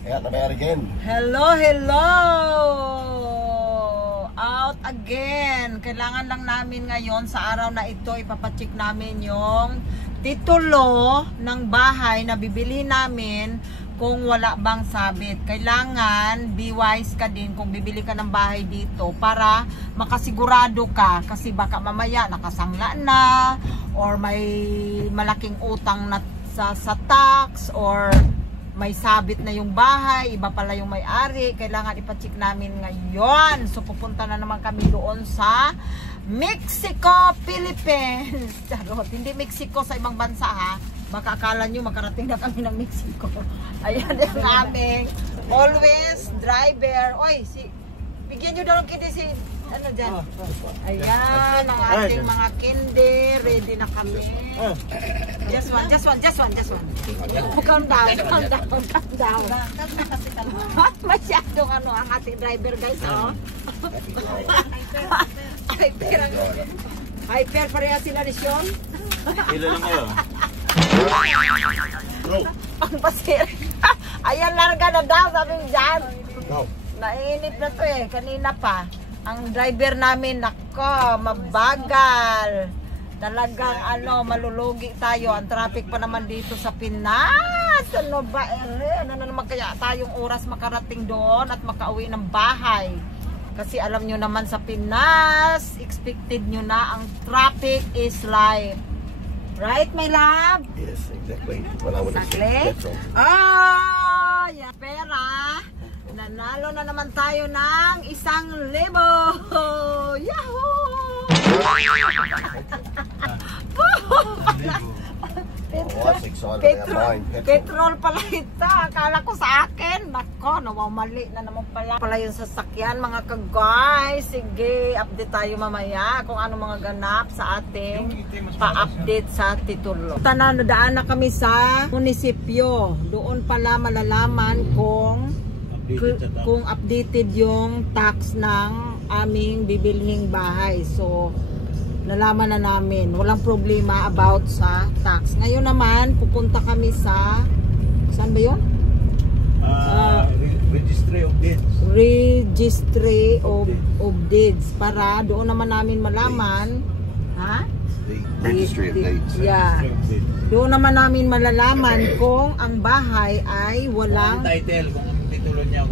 Kaya nabayar again. Hello, hello! Out again. Kailangan lang namin ngayon sa araw na ito, ipapacheck namin yung titulo ng bahay na bibili namin kung wala bang sabit. Kailangan be wise ka din kung bibili ka ng bahay dito para makasigurado ka, kasi baka mamaya nakasangla na or may malaking utang na sa tax or may sabit na yung bahay, iba pala yung may-ari. Kailangan ipacheck namin ngayon. So pupunta na naman kami doon sa Mexico, Philippines. Charot, hindi Mexico, sa ibang bansa ha. Baka akala nyo makarating na kami ng Mexico. Ayan yung aming always driver. Oy, bigyan nyo daw ng kindi si ano dyan. Ayan ang ating mga kindi. Ready na kami. Just one. Calm down. Masyadong ano ang ating driver, guys. Oh. Hyper pareha sila ni Sean. Ilan lang kayo? Ang pasir. Ayan, larga na daw, sabi dyan. Naiinip na to eh, kanina pa. Ang driver namin, nako, mabagal. Talagang ano, malulugi tayo. Ang traffic pa naman dito sa Pinas. Ano ba, ano na naman kaya tayong oras makarating doon at makauwi ng bahay. Kasi alam nyo naman sa Pinas, expected nyo na ang traffic is life. Right, my love? Yes, exactly. When I would have Exactly. petrol. Ah, yeah. Pera. Nanalo na naman tayo ng 1,000. Yahoo! Oh, that's excited about buying petrol. Petrol pala ito. Akala ko sa akin. Nako, nawamali na naman pala yung sasakyan, mga ka-guys. Sige, update tayo mamaya kung ano mga ganap sa ating pa-update sa titulo. Daan na kami sa munisipyo. Doon pala malalaman kung updated yung tax ng aming bibilhing bahay. So, nalaman na namin. Walang problema about sa tax. Ngayon naman, pupunta kami sa saan ba yun? Registry of Deeds. Registry of Deeds. Para doon naman namin malaman. Ha? Registry of Deeds. Yeah. Doon naman namin malalaman kung ang bahay ay walang Title, kung titulo niya,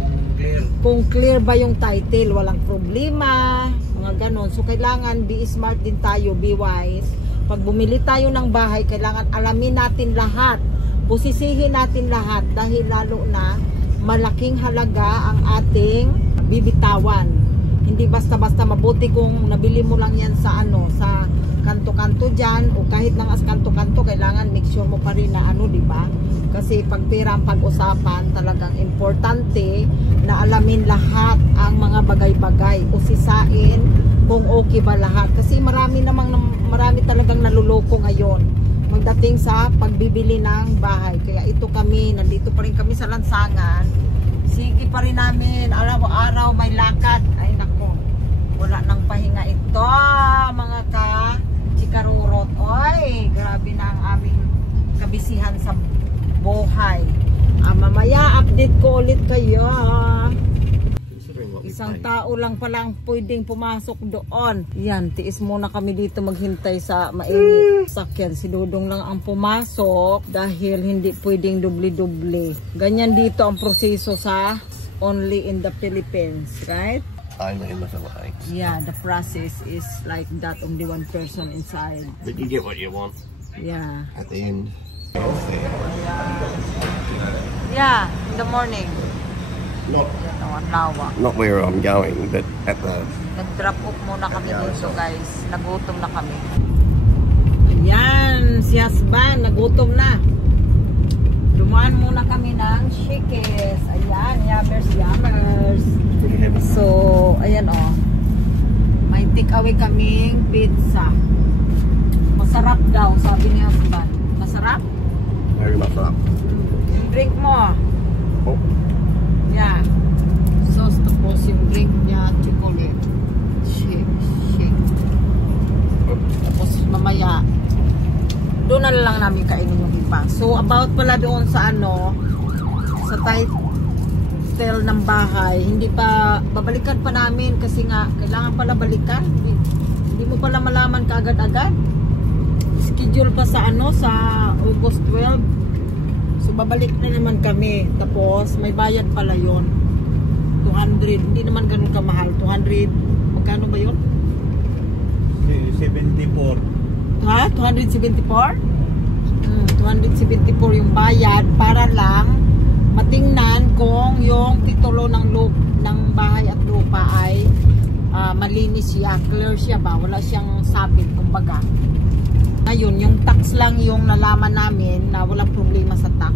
kung clear ba yung title, walang problema, mga ganon. So kailangan be smart din tayo, be wise. Pag bumili tayo ng bahay, kailangan alamin natin lahat, pusisihin natin lahat, dahil lalo na malaking halaga ang ating bibitawan. Hindi basta-basta. Mabuti kung nabili mo lang yan sa ano, sa kanto-kanto dyan, o kahit lang as kanto-kanto, kailangan make sure mo pa rin na ano, diba? Kasi pag pera ang pag-usapan, talagang importante na alamin lahat ang mga bagay-bagay, o sisain kung okay ba lahat. Kasi marami talagang naluloko ngayon magdating sa pagbibili ng bahay. Kaya ito kami, nandito pa rin kami sa lansangan. Sige pa rin namin, araw-araw may lakad. Ay nako, wala nang pahinga ito, mga ka-chikarurot. Oy, grabe na ang aming kabisihan sa buhay. Mamaya update ko ulit kayo. Isang tao lang palang pwedeng pumasok doon. Yan, tiis muna kami dito maghintay sa mainit sakyan. Si Dudong lang ang pumasok dahil hindi pwedeng dubli-dubli. Ganyan dito ang proseso sa only in the Philippines, right? Only in the Philippines. Yeah, the process is like that, only one person inside. But you get what you want. Yeah. At the end. Yeah, in the morning. Not where I'm going, but at the... Nag-drop off muna kami dito, guys. Nagutom na kami. Ayan, si Hasban, nagutom na. Dumaan muna kami ng Shikes. Ayan, yammers. So, ayan oh. May take away kaming pizza. Masarap daw, sabi ni Hasban. Masarap? Very much up. Yung drink mo. Oh. Yeah. Sauce, tapos yung drink niya, chocolate. Shake. Tapos mamaya, doon na lang namin kainin yung iba. So, about pala doon sa ano, sa title ng bahay. Hindi pa, babalikan pa namin kasi nga, kailangan pala balikan. Hindi mo pala malaman kaagad-agad. Schedule pa sa ano, sa August 12. So, babalik na naman kami. Tapos, may bayad pala yon 200. Hindi naman ganun kamahal. 200. Magkano ba yun? 74. Ha? 274? 274 yung bayad para lang matingnan kung yung titulo ng bahay at lupa ay malinis siya, clear siya ba, wala siyang sabit kumbaga. Ngayon, yung tax lang yung nalaman namin na walang problema sa tax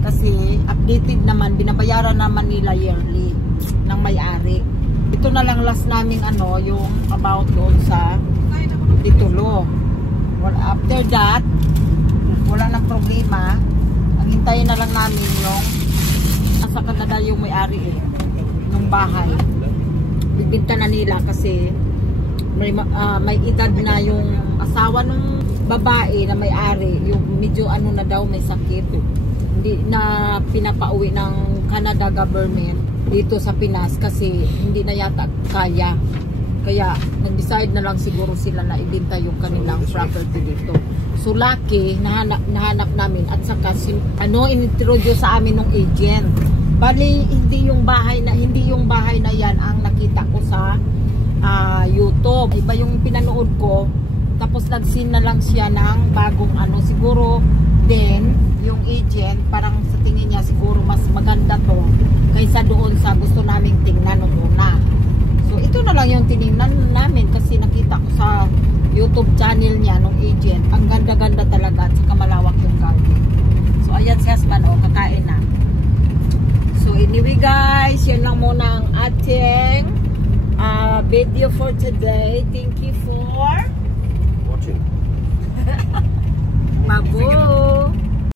kasi updated naman, binabayaran naman nila yearly ng may-ari. Ito na lang last naming ano, yung about doon sa titulo. Well, after that, wala nang problema. Ang hintayin na lang namin yung nasa Canada yung may-ari ng bahay. Bibinta na nila kasi may edad na yung asawa ng babae na may-ari. Yung medyo ano na daw, may sakit. Hindi na pinapauwi ng Canada government dito sa Pinas kasi hindi na yata kaya. Kaya nag-decide na lang siguro sila na ibenta yung kanilang property dito. So lucky, nahanap namin at saka inintroduce sa amin ng agent. Bali hindi yung bahay na yan ang nakita ko sa YouTube. Iba yung pinanood ko. Tapos nag-scene na lang siya ng bagong ano, siguro then yung agent parang sa tingin niya siguro mas maganda to kaysa doon sa gusto naming tingnan noong una. So ito na lang yung tinignan namin kasi nakita ko sa YouTube channel niya nung agent. Ang ganda-ganda talaga at saka malawak yung garden. So ayan si husband, kakain na. So anyway guys, yan lang muna ang ating video for today. Thank you for Watching. Baboy.